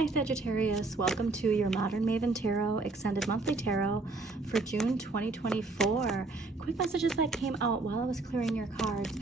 Hi Sagittarius, welcome to your Modern Maven Tarot Extended Monthly Tarot for June 2024. Quick messages that came out while I was clearing your cards.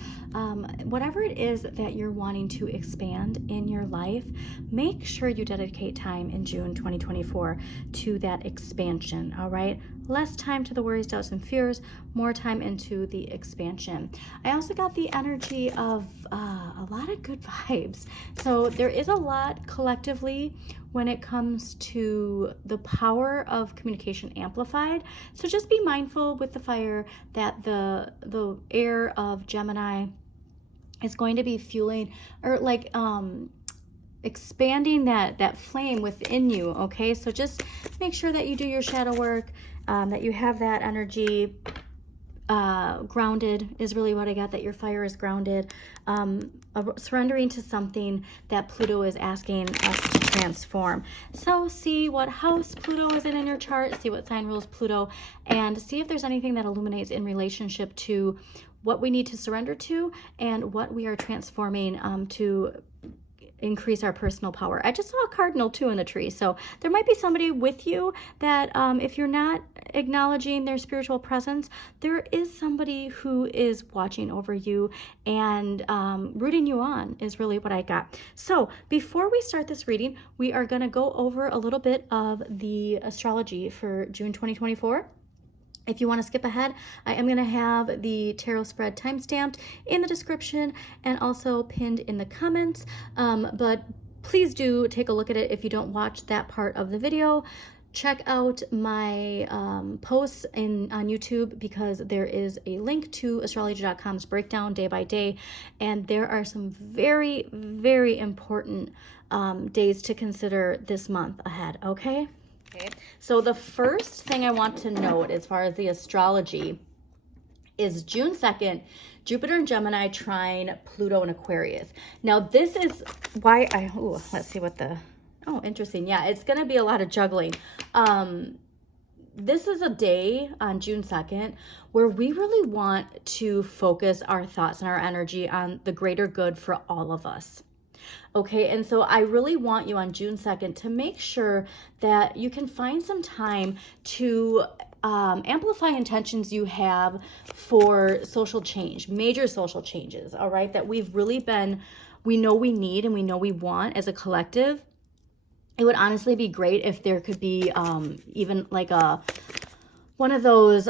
Whatever it is that you're wanting to expand in your life, make sure you dedicate time in June 2024 to that expansion, all right? Less time to the worries, doubts, and fears, more time into the expansion. I also got the energy of a lot of good vibes. So there is a lot collectively when it comes to the power of communication amplified. So just be mindful with the fire that the air of Gemini is going to be fueling or expanding that flame within you. Okay, so just make sure that you do your shadow work, that you have that energy grounded is really what I got, that your fire is grounded, surrendering to something that Pluto is asking us to transform. So see what house Pluto is in your chart, see what sign rules Pluto, and see if there's anything that illuminates in relationship to what we need to surrender to and what we are transforming to increase our personal power. I just saw a cardinal too in the tree. So there might be somebody with you that if you're not acknowledging their spiritual presence, there is somebody who is watching over you and rooting you on is really what I got. So before we start this reading, we are going to go over a little bit of the astrology for June 2024. If you want to skip ahead, I am going to have the tarot spread timestamped in the description and also pinned in the comments. But please do take a look at it if you don't watch that part of the video. Check out my posts on YouTube because there is a link to astrology.com's breakdown day by day. And there are some very, very important days to consider this month ahead, okay? Okay, so the first thing I want to note as far as the astrology is June 2nd, Jupiter and Gemini trine Pluto and Aquarius. Now this is why let's see what interesting. Yeah, it's going to be a lot of juggling. This is a day on June 2nd where we really want to focus our thoughts and our energy on the greater good for all of us. Okay, and so I really want you on June 2nd to make sure that you can find some time to amplify intentions you have for social change, major social changes, all right, that we know we need and we know we want as a collective. It would honestly be great if there could be even like one of those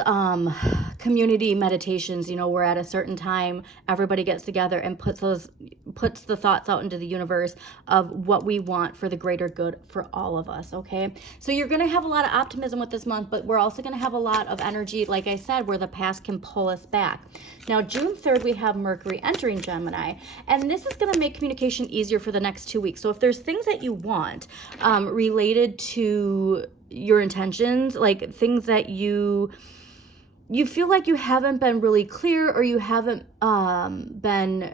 community meditations, where at a certain time everybody gets together and puts the thoughts out into the universe of what we want for the greater good for all of us, okay? So you're going to have a lot of optimism with this month, but we're also going to have a lot of energy, like I said, where the past can pull us back. Now, June 3rd, we have Mercury entering Gemini, and this is going to make communication easier for the next 2 weeks. So if there's things that you want related to your intentions, like things that you feel like you haven't been really clear or you haven't been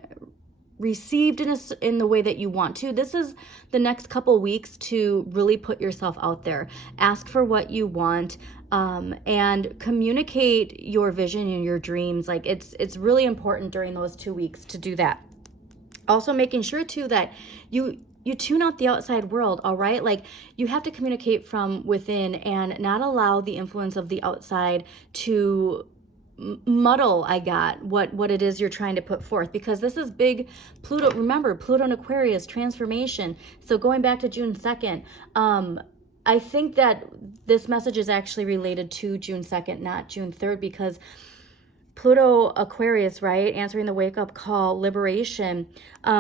received in the way that you want to, this is the next couple weeks to really put yourself out there, ask for what you want, and communicate your vision and your dreams. Like it's really important during those 2 weeks to do that. Also making sure too that you tune out the outside world, all right? Like you have to communicate from within and not allow the influence of the outside to muddle, what it is you're trying to put forth, because this is big. Pluto, remember, Pluto and Aquarius, transformation. So going back to June 2nd, I think that this message is actually related to June 2nd, not June 3rd, because Pluto Aquarius, right? Answering the wake-up call, liberation.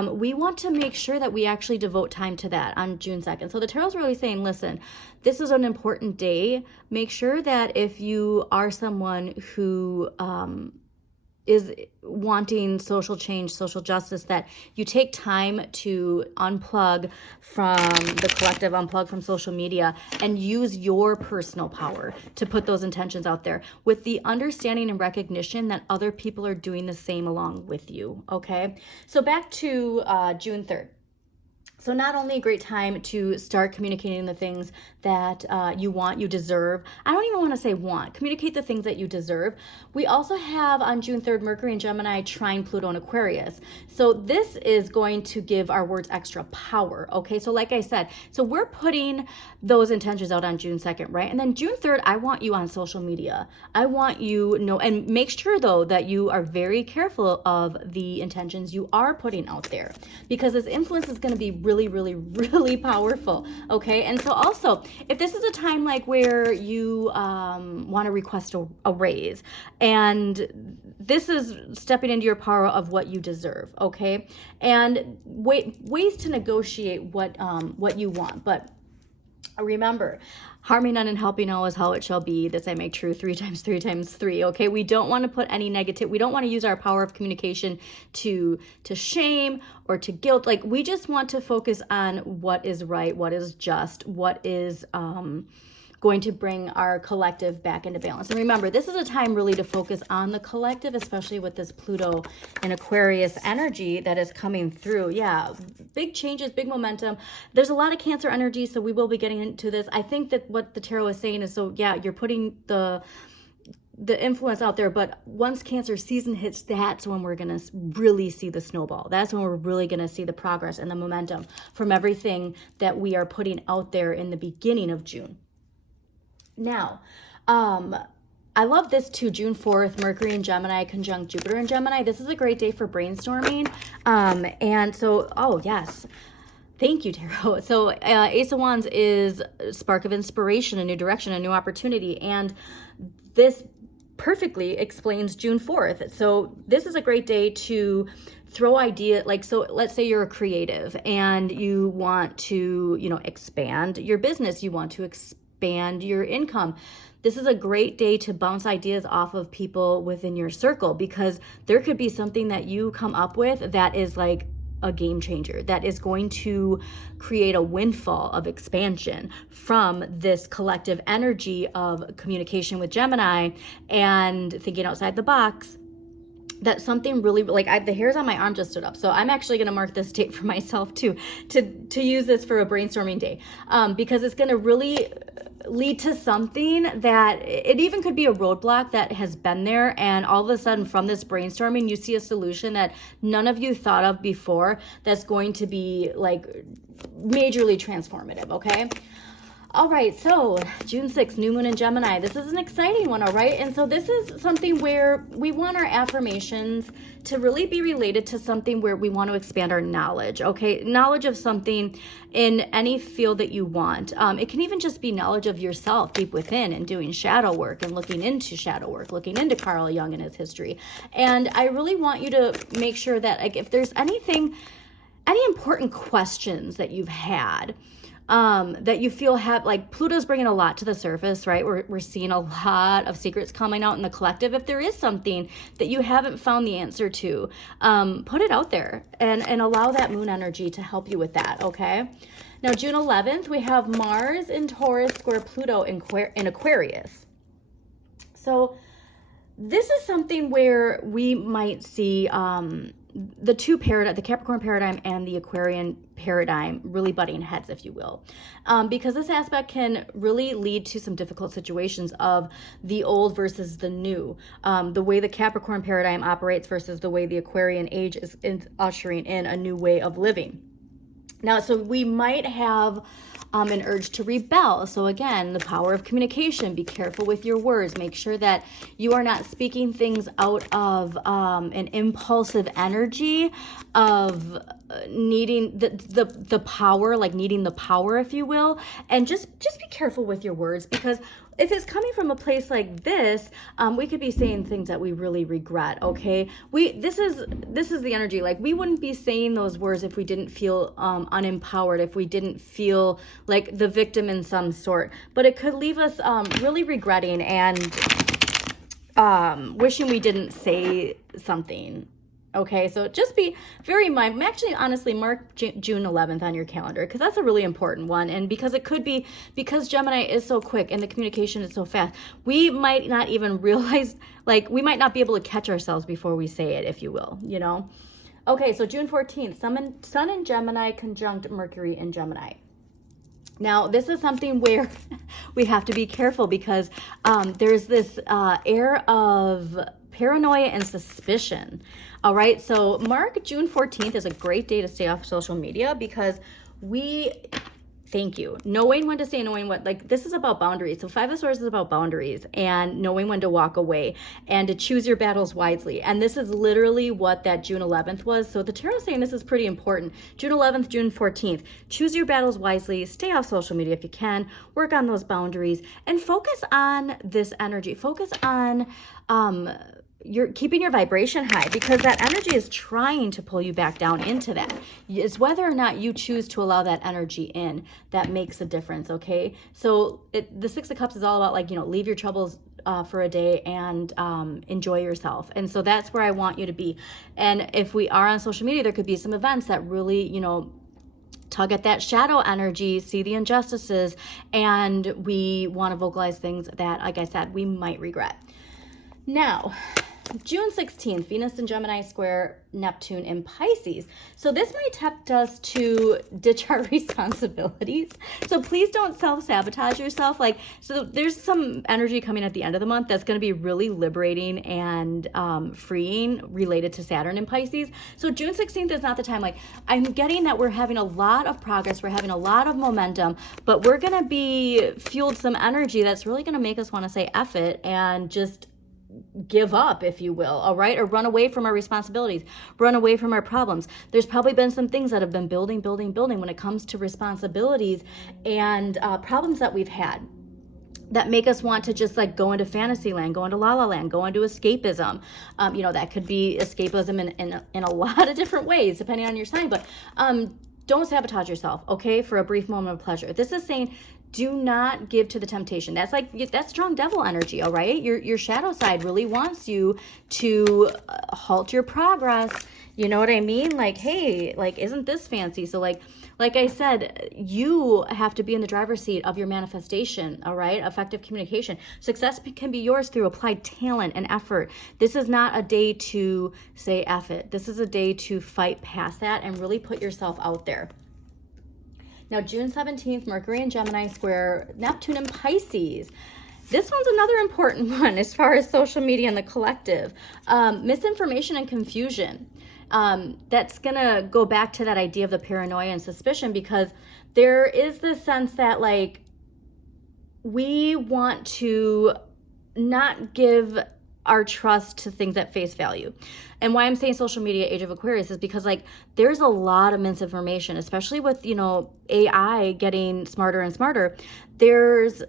We want to make sure that we actually devote time to that on June 2nd. So the tarot's really saying, listen, this is an important day. Make sure that if you are someone who is wanting social change, social justice, that you take time to unplug from the collective, unplug from social media, and use your personal power to put those intentions out there with the understanding and recognition that other people are doing the same along with you, okay? So back to June 3rd. So not only a great time to start communicating the things that you want, you deserve. I don't even want to say want. Communicate the things that you deserve. We also have on June 3rd, Mercury and Gemini trine Pluto and Aquarius. So this is going to give our words extra power. Okay, so like I said, so we're putting those intentions out on June 2nd, right? And then June 3rd, I want you on social media. I want you know, and make sure though that you are very careful of the intentions you are putting out there, because this influence is going to be really powerful. Okay, and so also if this is a time like where you want to request a raise, and this is stepping into your power of what you deserve, okay, and ways to negotiate what you want. But remember, harming none and helping all is how it shall be. This I make true 3 times 3 times 3. Okay, we don't want to put any negative. We don't want to use our power of communication to shame or to guilt. Like, we just want to focus on what is right, what is just, what is going to bring our collective back into balance. And remember, this is a time really to focus on the collective, especially with this Pluto and Aquarius energy that is coming through. Yeah, big changes, big momentum. There's a lot of Cancer energy, so we will be getting into this. I think that what the tarot is saying is, so yeah, you're putting the influence out there, but once Cancer season hits, that's when we're going to really see the snowball. That's when we're really going to see the progress and the momentum from everything that we are putting out there in the beginning of June. Now, I love this too. June 4th, Mercury in Gemini conjunct Jupiter in Gemini. This is a great day for brainstorming. And so, oh yes, thank you, Tarot. So Ace of Wands is a spark of inspiration, a new direction, a new opportunity. And this perfectly explains June 4th. So this is a great day to throw idea, like, so let's say you're a creative and you want to, you know, expand your business. You want to expand your income. This is a great day to bounce ideas off of people within your circle, because there could be something that you come up with that is like a game changer, that is going to create a windfall of expansion from this collective energy of communication with Gemini and thinking outside the box. That something really, like, the hairs on my arm just stood up. So I'm actually going to mark this date for myself too, to use this for a brainstorming day, because it's going to really lead to something that it even could be a roadblock that has been there, and all of a sudden from this brainstorming you see a solution that none of you thought of before that's going to be like majorly transformative. Okay, all right, so June 6th, new moon in Gemini. This is an exciting one, all right? And so this is something where we want our affirmations to really be related to something where we want to expand our knowledge, okay? Knowledge of something in any field that you want. It can even just be knowledge of yourself deep within, and doing shadow work and looking into shadow work, looking into Carl Jung and his history. And I really want you to make sure that, like, if there's any important questions that you've had, that you feel have, like, Pluto's bringing a lot to the surface, right? We're seeing a lot of secrets coming out in the collective. If there is something that you haven't found the answer to, put it out there and allow that moon energy to help you with that, okay? Now, June 11th, we have Mars in Taurus square Pluto in Aquarius. So this is something where we might see the Capricorn paradigm and the Aquarian paradigm really butting heads, if you will, because this aspect can really lead to some difficult situations of the old versus the new, the way the Capricorn paradigm operates versus the way the Aquarian age is ushering in a new way of living. Now, so we might have an urge to rebel. So again, the power of communication. Be careful with your words. Make sure that you are not speaking things out of an impulsive energy of needing the power, like needing the power, if you will. And just be careful with your words, because if it's coming from a place like this, we could be saying things that we really regret, okay? This is the energy. Like, we wouldn't be saying those words if we didn't feel unempowered, if we didn't feel like the victim in some sort. But it could leave us really regretting and wishing we didn't say something. Okay, so just be very mindful. Actually, honestly, mark June 11th on your calendar, because that's a really important one. And because it could be, because Gemini is so quick and the communication is so fast, we might not even realize, like, we might not be able to catch ourselves before we say it, if you will, you know? Okay, so June 14th, Sun in Gemini conjunct Mercury in Gemini. Now, this is something where we have to be careful because there's this air of paranoia and suspicion. All right, so mark June 14th is a great day to stay off social media because thank you. Knowing when to say, knowing what, like this is about boundaries. So Five of Swords is about boundaries and knowing when to walk away and to choose your battles wisely. And this is literally what that June 11th was. So the tarot is saying this is pretty important. June 11th, June 14th, choose your battles wisely, stay off social media if you can, work on those boundaries and focus on this energy. Focus on, you're keeping your vibration high because that energy is trying to pull you back down into that. It's whether or not you choose to allow that energy in that makes a difference, okay? So the Six of Cups is all about like, leave your troubles for a day and enjoy yourself. And so that's where I want you to be. And if we are on social media, there could be some events that really, tug at that shadow energy, see the injustices, and we want to vocalize things that, like I said, we might regret. Now, June 16th, Venus in Gemini square Neptune in Pisces. So this might tempt us to ditch our responsibilities. So please don't self-sabotage yourself. So there's some energy coming at the end of the month that's going to be really liberating and freeing related to Saturn in Pisces. So June 16th is not the time. I'm getting that we're having a lot of progress. We're having a lot of momentum, but we're going to be fueled some energy that's really going to make us want to say F it and just give up, if you will, all right? Or run away from our responsibilities, run away from our problems. There's probably been some things that have been building when it comes to responsibilities and problems that we've had that make us want to just go into fantasy land, go into la la land, go into escapism. That could be escapism in a lot of different ways, depending on your sign, but don't sabotage yourself, okay, for a brief moment of pleasure. This is saying, do not give to the temptation. That's strong devil energy, all right? Your shadow side really wants you to halt your progress. You know what I mean? Hey, isn't this fancy? So like I said, you have to be in the driver's seat of your manifestation, all right? Effective communication. Success can be yours through applied talent and effort. This is not a day to say F it. This is a day to fight past that and really put yourself out there. Now, June 17th, Mercury in Gemini square Neptune in Pisces. This one's another important one as far as social media and the collective. Misinformation and confusion. That's going to go back to that idea of the paranoia and suspicion because there is this sense that we want to not give our trust to things at face value. And why I'm saying social media, age of Aquarius, is because there's a lot of misinformation, especially with, AI getting smarter and smarter. There's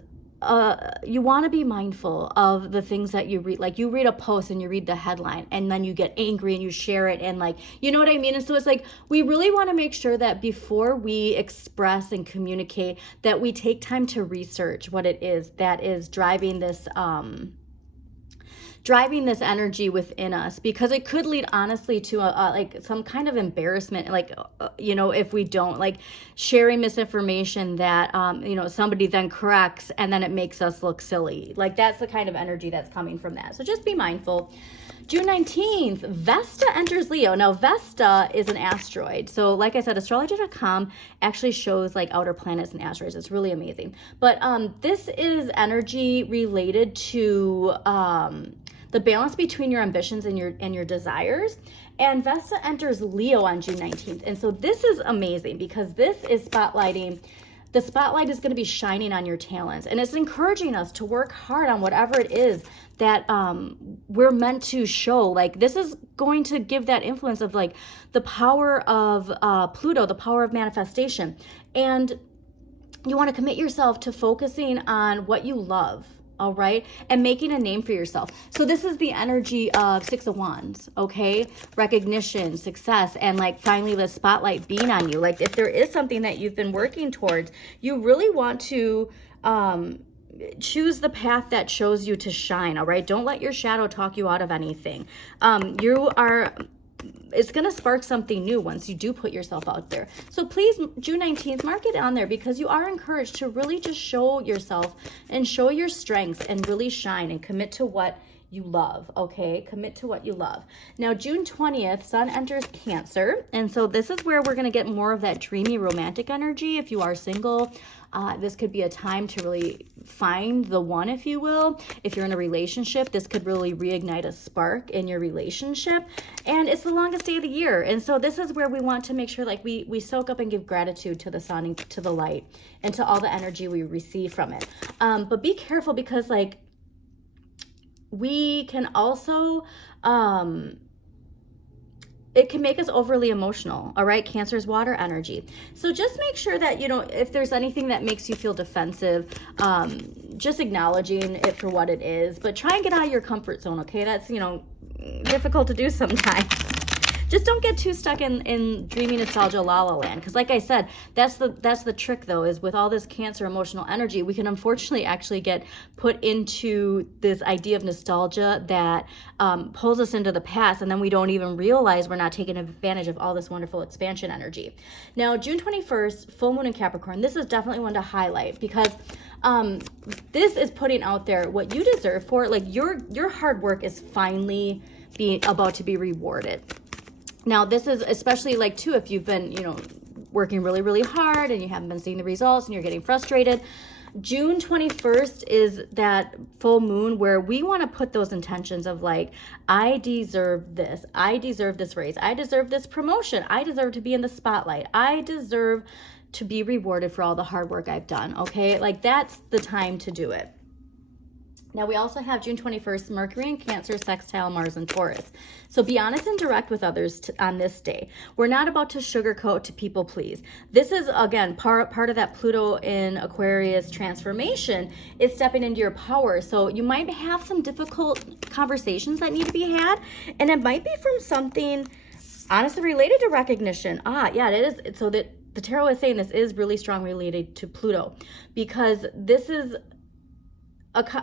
you want to be mindful of the things that you read. You read a post and you read the headline and then you get angry and you share it and you know what I mean? And so it's we really want to make sure that before we express and communicate that we take time to research what it is that is driving this energy within us, because it could lead honestly to some kind of embarrassment, if we don't sharing misinformation that somebody then corrects and then it makes us look silly. That's the kind of energy that's coming from that. So just be mindful. June 19th, Vesta enters Leo. Now, Vesta is an asteroid. So like I said, astrology.com actually shows outer planets and asteroids. It's really amazing. But this is energy related to the balance between your ambitions and your desires. And Vesta enters Leo on June 19th. And so this is amazing because this is spotlighting. The spotlight is going to be shining on your talents. And it's encouraging us to work hard on whatever it is that we're meant to show. This is going to give that influence of the power of Pluto, the power of manifestation. And you want to commit yourself to focusing on what you love. All right. And making a name for yourself. So this is the energy of Six of Wands. Okay. Recognition, success, and finally the spotlight being on you. If there is something that you've been working towards, you really want to choose the path that shows you to shine. All right. Don't let your shadow talk you out of anything. It's going to spark something new once you do put yourself out there. So please, June 19th, mark it on there because you are encouraged to really just show yourself and show your strengths and really shine and commit to what you love, okay? Commit to what you love. Now, June 20th, Sun enters Cancer. And so this is where we're going to get more of that dreamy romantic energy. If you are single, this could be a time to really find the one, if you will. If you're in a relationship, this could really reignite a spark in your relationship. And it's the longest day of the year. And so this is where we want to make sure like we soak up and give gratitude to the sun and to the light and to all the energy we receive from it. But be careful because like we can also, it can make us overly emotional, all right? Cancer's water energy. So just make sure that, you know, if there's anything that makes you feel defensive, just acknowledging it for what it is, but try and get out of your comfort zone, okay? That's, you know, difficult to do sometimes. Just don't get too stuck in dreamy nostalgia la la land. Because like I said, that's the trick though, is with all this Cancer emotional energy, we can unfortunately actually get put into this idea of nostalgia that pulls us into the past, and then we don't even realize we're not taking advantage of all this wonderful expansion energy. Now, June 21st, full moon in Capricorn. This is definitely one to highlight because this is putting out there what you deserve for, like your hard work is finally about to be rewarded. Now, this is especially like too, if you've been, you know, working really, really hard and you haven't been seeing the results and you're getting frustrated. June 21st is that full moon where we want to put those intentions of like, I deserve this. I deserve this raise. I deserve this promotion. I deserve to be in the spotlight. I deserve to be rewarded for all the hard work I've done. Okay. Like that's the time to do it. Now, we also have June 21st, Mercury in Cancer, sextile Mars and Taurus. So be honest and direct with others on this day. We're not about to sugarcoat to people please. This is, again, part of that Pluto in Aquarius transformation is stepping into your power. So you might have some difficult conversations that need to be had. And it might be from something honestly related to recognition. Yeah, it is. So that the tarot is saying this is really strong related to Pluto because this is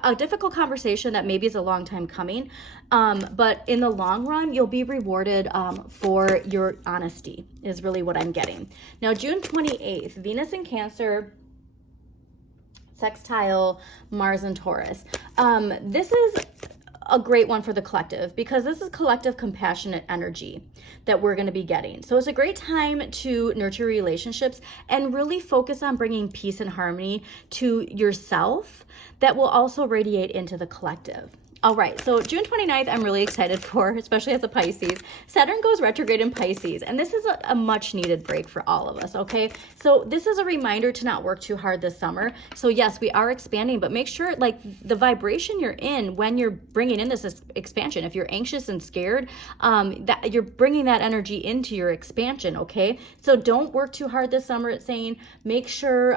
a difficult conversation that maybe is a long time coming, but in the long run, you'll be rewarded for your honesty is really what I'm getting. Now, June 28th, Venus in Cancer, sextile Mars and Taurus. This is a great one for the collective because this is collective compassionate energy that we're going to be getting. So it's a great time to nurture relationships and really focus on bringing peace and harmony to yourself that will also radiate into the collective. All right, so June 29th, I'm really excited for, especially as a Pisces. Saturn goes retrograde in Pisces, and this is a much needed break for all of us, okay? So this is a reminder to not work too hard this summer. So yes, we are expanding, but make sure like the vibration you're in when you're bringing in this expansion, if you're anxious and scared, that you're bringing that energy into your expansion, okay? So don't work too hard this summer. It's saying make sure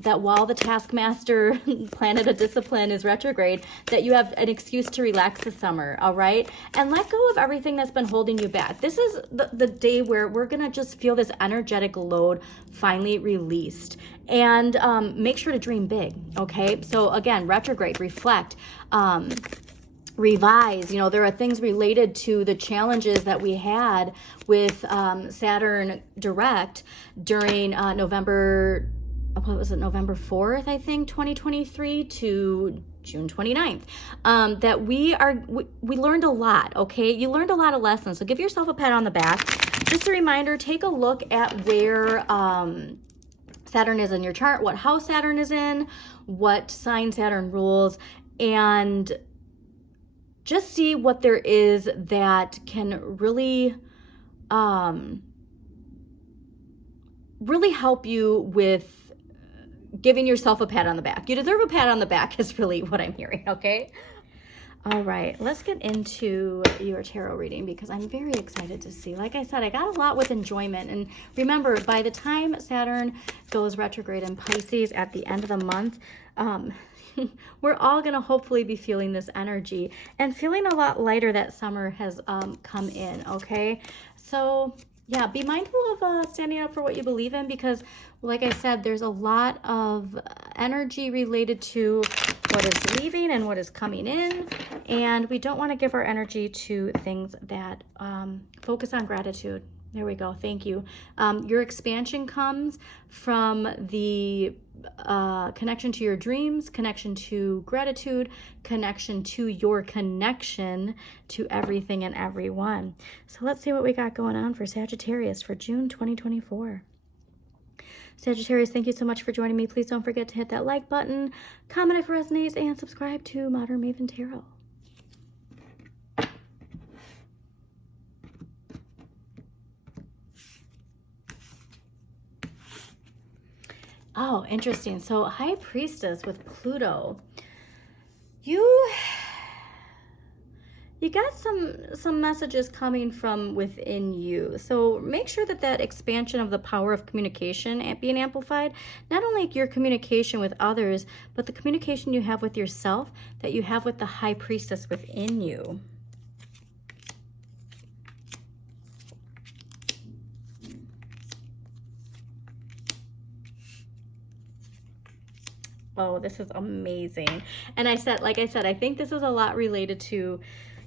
that while the taskmaster planet of discipline is retrograde, that you have an excuse to relax this summer, all right? And let go of everything that's been holding you back. This is the day where we're gonna just feel this energetic load finally released. And make sure to dream big, okay? So again, retrograde, reflect, revise. You know, there are things related to the challenges that we had with Saturn direct during November 4th, I think, 2023 to June 29th, that we learned a lot, okay? You learned a lot of lessons, so give yourself a pat on the back. Just a reminder, take a look at where Saturn is in your chart, what house Saturn is in, what sign Saturn rules, and just see what there is that can really help you with giving yourself a pat on the back. You deserve a pat on the back is really what I'm hearing, okay? All right, let's get into your tarot reading because I'm very excited to see. Like I said, I got a lot with enjoyment. And remember, by the time Saturn goes retrograde in Pisces at the end of the month, we're all going to hopefully be feeling this energy and feeling a lot lighter that summer has come in, okay? So yeah, be mindful of standing up for what you believe in because, like I said, there's a lot of energy related to what is leaving and what is coming in. And we don't want to give our energy to things that focus on gratitude. There we go. Thank you. Your expansion comes from the connection to your dreams, connection to gratitude, connection to your connection to everything and everyone. So let's see what we got going on for Sagittarius for June 2024. Sagittarius, thank you so much for joining me. Please don't forget to hit that like button, comment if it resonates, and subscribe to Modern Maven Tarot. Oh, interesting. So High Priestess with Pluto. You got some messages coming from within you. So make sure that that expansion of the power of communication being amplified, not only your communication with others, but the communication you have with yourself, that you have with the High Priestess within you. Oh, this is amazing. And like I said, I think this is a lot related to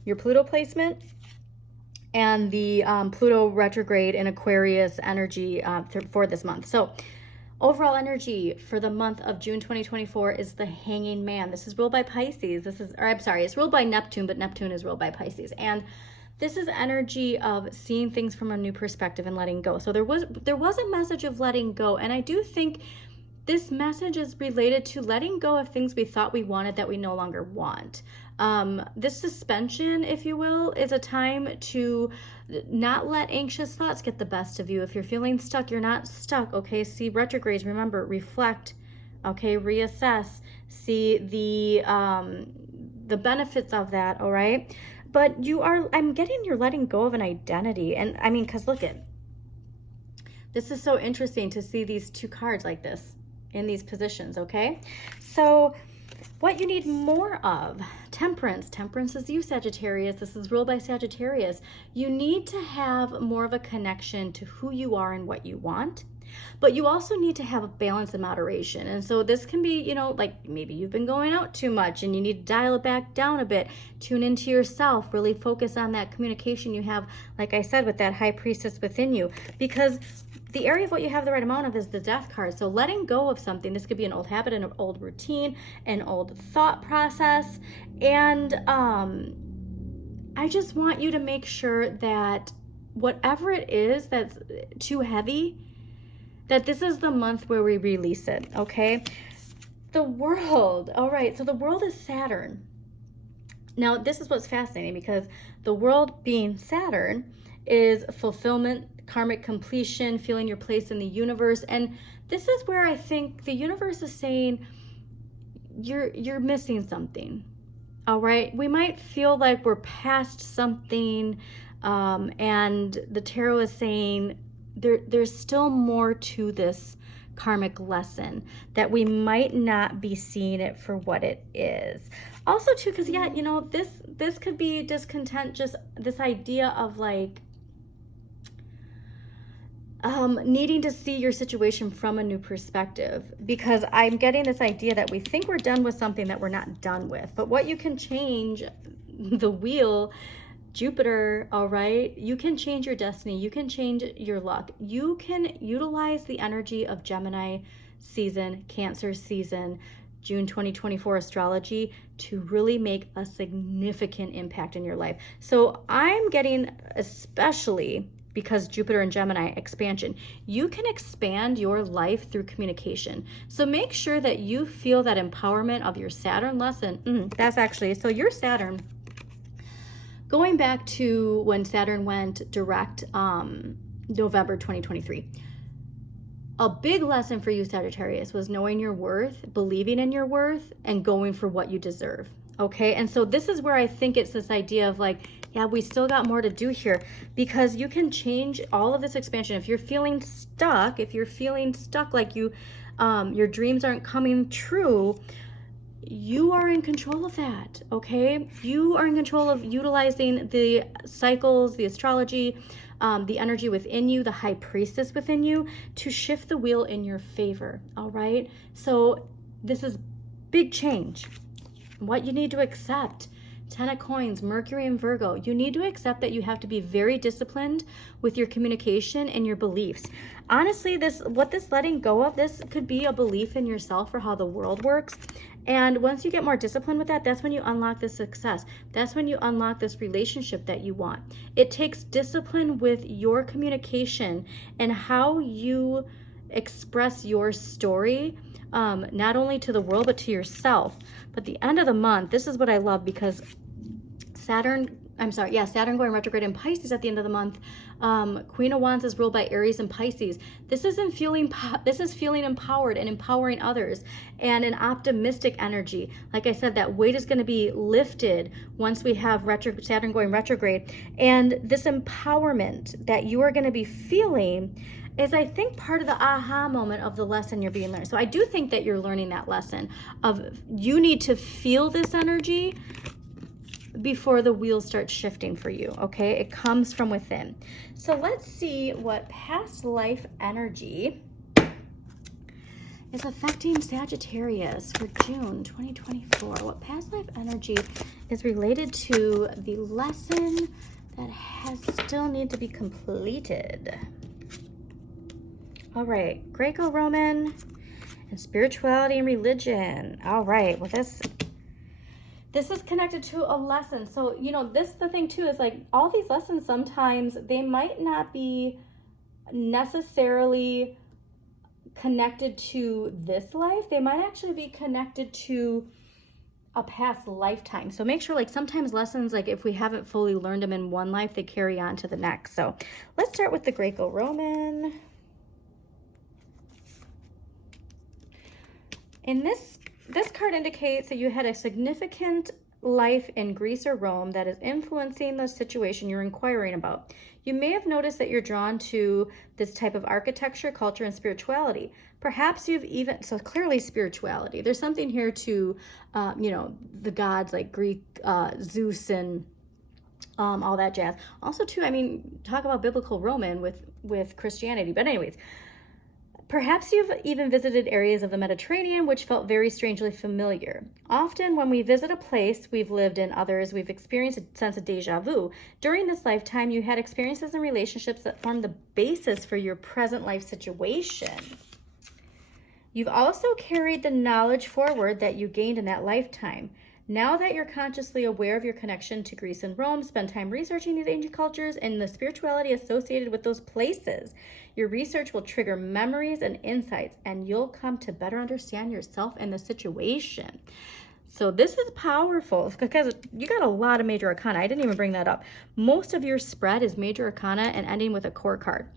your Pluto placement and the Pluto retrograde in Aquarius energy for this month. So overall energy for the month of June 2024 is the Hanging Man. This is ruled by Pisces. It's ruled by Neptune, but Neptune is ruled by Pisces. And this is energy of seeing things from a new perspective and letting go. So there was a message of letting go. And I do think this message is related to letting go of things we thought we wanted that we no longer want. This suspension, if you will, is a time to not let anxious thoughts get the best of you. If you're feeling stuck, you're not stuck, okay? See retrogrades, remember, reflect, okay? Reassess, see the benefits of that, all right? But I'm getting you're letting go of an identity. And I mean, because look at, this is so interesting to see these two cards like this in these positions, okay? So what you need more of, Temperance. Temperance is you, Sagittarius. This is ruled by Sagittarius. You need to have more of a connection to who you are and what you want, but you also need to have a balance and moderation. And so this can be, you know, like maybe you've been going out too much and you need to dial it back down a bit, tune into yourself, really focus on that communication you have, like I said, with that High Priestess within you, because the area of what you have the right amount of is the Death card. So letting go of something, this could be an old habit, an old routine, an old thought process. And I just want you to make sure that whatever it is that's too heavy, that this is the month where we release it, okay? The world, all right, so the world is Saturn. Now, this is what's fascinating, because the world being Saturn is fulfillment, karmic completion, feeling your place in the universe. And this is where I think the universe is saying you're missing something. All right, we might feel like we're past something, and the tarot is saying there's still more to this karmic lesson, that we might not be seeing it for what it is. Also too, because yeah, you know, this could be discontent, just this idea of like needing to see your situation from a new perspective, because I'm getting this idea that we think we're done with something that we're not done with. But what you can change, the wheel, Jupiter, all right, you can change your destiny, you can change your luck, you can utilize the energy of Gemini season, Cancer season, June 2024 astrology to really make a significant impact in your life. So I'm getting, especially because Jupiter and Gemini expansion, you can expand your life through communication. So make sure that you feel that empowerment of your Saturn lesson. That's actually, so your Saturn, going back to when Saturn went direct November 2023, a big lesson for you, Sagittarius, was knowing your worth, believing in your worth, and going for what you deserve. Okay, and so this is where I think it's this idea of like, yeah, we still got more to do here, because you can change all of this expansion. If you're feeling stuck, like your dreams aren't coming true, you are in control of that, okay? You are in control of utilizing the cycles, the astrology, the energy within you, the High Priestess within you, to shift the wheel in your favor, all right? So this is big change. What you need to accept Ten of Coins, Mercury and Virgo. You need to accept that you have to be very disciplined with your communication and your beliefs. Honestly, what this letting go of, this could be a belief in yourself or how the world works. And once you get more disciplined with that, that's when you unlock the success. That's when you unlock this relationship that you want. It takes discipline with your communication and how you express your story, not only to the world, but to yourself. But the end of the month, this is what I love, because Saturn going retrograde in Pisces at the end of the month. Queen of Wands is ruled by Aries and Pisces. This is feeling empowered and empowering others, and an optimistic energy. Like I said, that weight is going to be lifted once we have Saturn going retrograde. And this empowerment that you are going to be feeling is, I think, part of the aha moment of the lesson you're being learned. So I do think that you're learning that lesson of you need to feel this energy before the wheels start shifting for you, okay? It comes from within. So let's see what past life energy is affecting Sagittarius for June 2024. What past life energy is related to the lesson that has still need to be completed? All right, Greco-Roman and spirituality and religion. All right, well, this is connected to a lesson. So, the thing too is, like, all these lessons, sometimes they might not be necessarily connected to this life. They might actually be connected to a past lifetime. So make sure, like, sometimes lessons, like, if we haven't fully learned them in one life, they carry on to the next. So let's start with the Greco-Roman. In this card indicates that you had a significant life in Greece or Rome that is influencing the situation you're inquiring about. You may have noticed that you're drawn to this type of architecture, culture, and spirituality. Perhaps so clearly spirituality. There's something here to, the gods like Greek, Zeus and all that jazz. Also too, talk about biblical Roman with Christianity. But anyways, perhaps you've even visited areas of the Mediterranean which felt very strangely familiar. Often when we visit a place we've lived in others, we've experienced a sense of deja vu. During this lifetime, you had experiences and relationships that formed the basis for your present life situation. You've also carried the knowledge forward that you gained in that lifetime. Now that you're consciously aware of your connection to Greece and Rome, spend time researching these ancient cultures and the spirituality associated with those places. Your research will trigger memories and insights, and you'll come to better understand yourself and the situation. So this is powerful because you got a lot of major arcana. I didn't even bring that up. Most of your spread is major arcana and ending with a core card.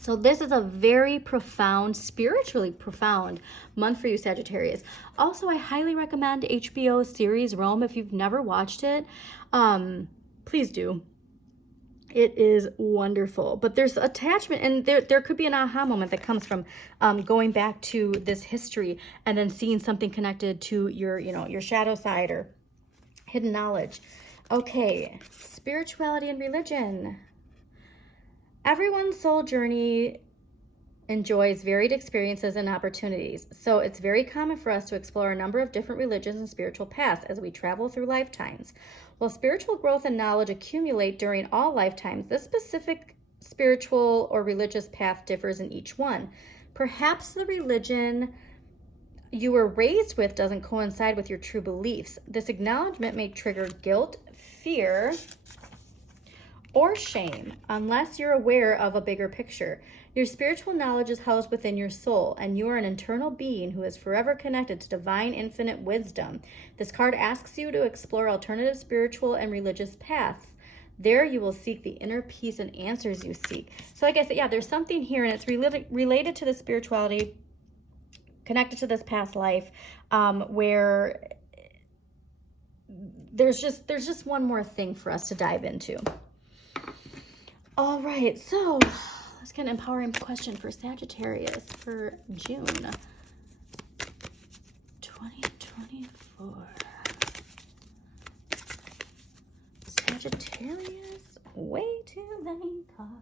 So this is a very profound, spiritually profound month for you, Sagittarius. Also, I highly recommend HBO series Rome. If you've never watched it, please do. It is wonderful. But there's attachment, and there could be an aha moment that comes from going back to this history and then seeing something connected to your shadow side or hidden knowledge. Okay, spirituality and religion. Everyone's soul journey enjoys varied experiences and opportunities, so it's very common for us to explore a number of different religions and spiritual paths as we travel through lifetimes. While spiritual growth and knowledge accumulate during all lifetimes, this specific spiritual or religious path differs in each one. Perhaps the religion you were raised with doesn't coincide with your true beliefs. This acknowledgement may trigger guilt, fear, or shame, unless you're aware of a bigger picture. Your spiritual knowledge is housed within your soul, and you are an internal being who is forever connected to divine infinite wisdom. This card asks you to explore alternative spiritual and religious paths. There you will seek the inner peace and answers you seek. So like I said, yeah, there's something here, and it's related to the spirituality, connected to this past life, where there's just one more thing for us to dive into. All right, so let's get an empowering question for Sagittarius for June 2024. Sagittarius, way too many cards.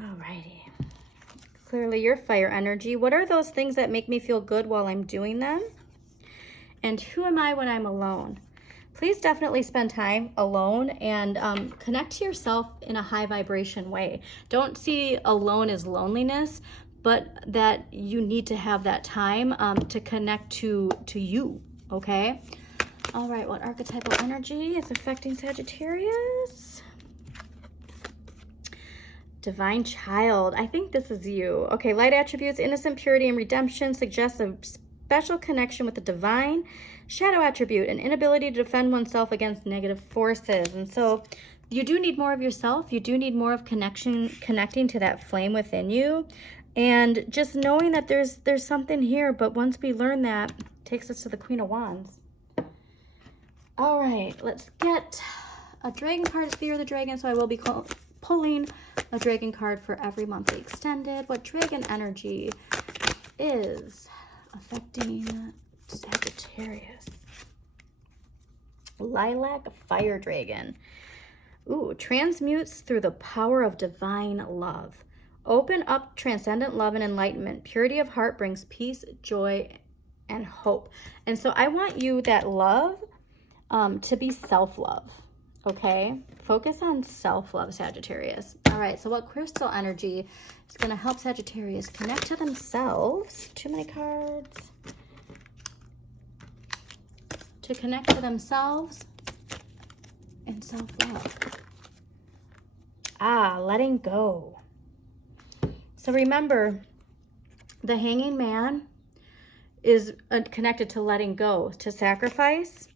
All righty. Clearly your fire energy. What are those things that make me feel good while I'm doing them? And who am I when I'm alone? please definitely spend time alone and connect to yourself in a high vibration way. Don't see alone as loneliness, but that you need to have that time to connect to you, okay? All right, what archetypal energy is affecting Sagittarius? Divine child. I think this is you. Okay, light attributes, innocent purity and redemption suggests a special connection with the divine. Shadow attribute, an inability to defend oneself against negative forces. And so you do need more of yourself. You do need more of connecting to that flame within you. And just knowing that there's something here, but once we learn that, it takes us to the Queen of Wands. All right, let's get a dragon card. It's the year of the dragon, so I will be pulling a dragon card for every monthly extended. What dragon energy is affecting Sagittarius? Lilac fire dragon. Ooh, transmutes through the power of divine love. Open up transcendent love and enlightenment. Purity of heart brings peace, joy, and hope. And so I want you, that love, to be self-love, okay? Focus on self-love, Sagittarius. All right, so what crystal energy is going to help Sagittarius connect to themselves? Too many cards. To connect to themselves and self-love. Letting go. So remember, the hanging man is connected to letting go, to sacrifice.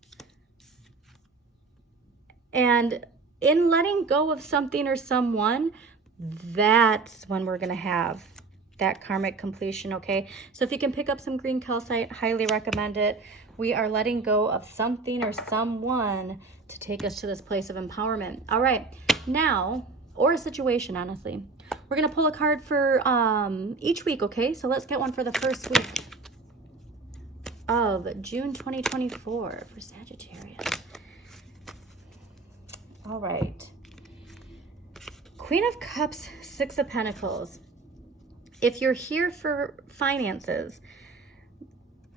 And in letting go of something or someone, that's when we're going to have that karmic completion, okay? So if you can pick up some green calcite, highly recommend it. We are letting go of something or someone to take us to this place of empowerment. All right, now, or a situation, honestly. We're going to pull a card for each week, okay? So let's get one for the first week of June 2024 for Sagittarius. All right. Queen of Cups, Six of Pentacles. If you're here for finances,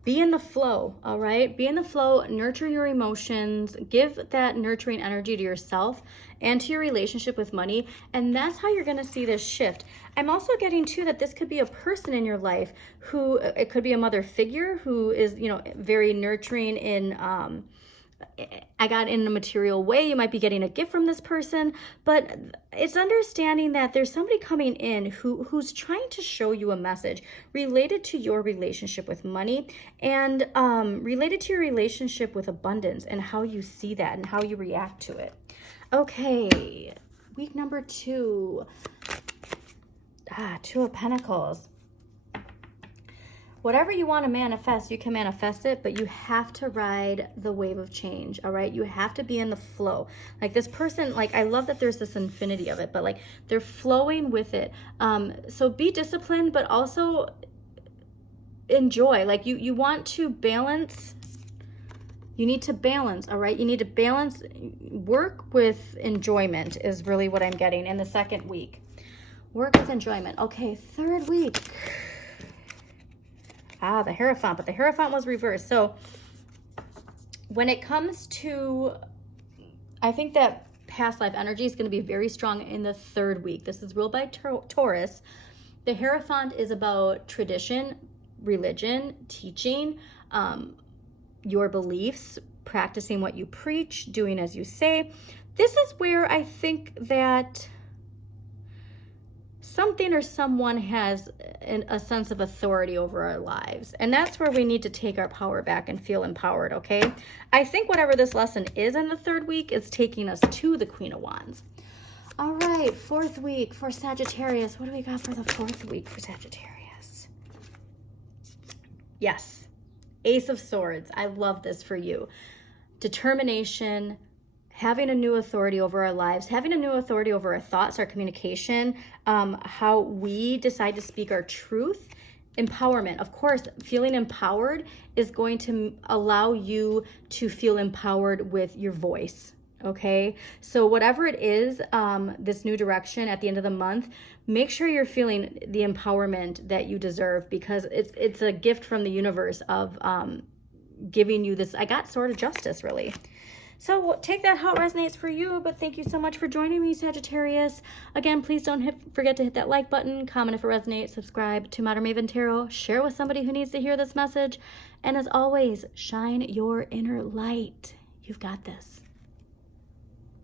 be in the flow, all right? Be in the flow, nurture your emotions, give that nurturing energy to yourself and to your relationship with money, and that's how you're gonna see this shift. I'm also getting too that this could be a person in your life who, it could be a mother figure who is, you know, very nurturing in, I got in a material way. You might be getting a gift from this person, but it's understanding that there's somebody coming in who's trying to show you a message related to your relationship with money and related to your relationship with abundance and how you see that and how you react to it. Okay, week number 2. Two of Pentacles. Whatever you want to manifest, you can manifest it, but you have to ride the wave of change, all right? You have to be in the flow. Like this person, like I love that there's this infinity of it, but like they're flowing with it. So be disciplined, but also enjoy. Like you want to balance. You need to balance, all right? You need to balance. Work with enjoyment is really what I'm getting in the second week. Work with enjoyment. Okay, third week. The Hierophant, but the Hierophant was reversed. So when it comes to, I think that past life energy is going to be very strong in the third week. This is ruled by Taurus. The Hierophant is about tradition, religion, teaching, your beliefs, practicing what you preach, doing as you say. This is where I think that something or someone has a sense of authority over our lives. And that's where we need to take our power back and feel empowered, okay? I think whatever this lesson is in the third week is taking us to the Queen of Wands. All right, fourth week for Sagittarius. What do we got for the fourth week for Sagittarius? Yes, Ace of Swords. I love this for you. Determination, having a new authority over our lives, having a new authority over our thoughts, our communication, how we decide to speak our truth, empowerment. Of course, feeling empowered is going to allow you to feel empowered with your voice, okay? So whatever it is, this new direction at the end of the month, make sure you're feeling the empowerment that you deserve because it's a gift from the universe of giving you this, I got Sword of Justice, really. So take that how it resonates for you, but thank you so much for joining me, Sagittarius. Again, please don't forget to hit that like button, comment if it resonates, subscribe to Modern Maven Tarot, share with somebody who needs to hear this message, and as always, shine your inner light. You've got this.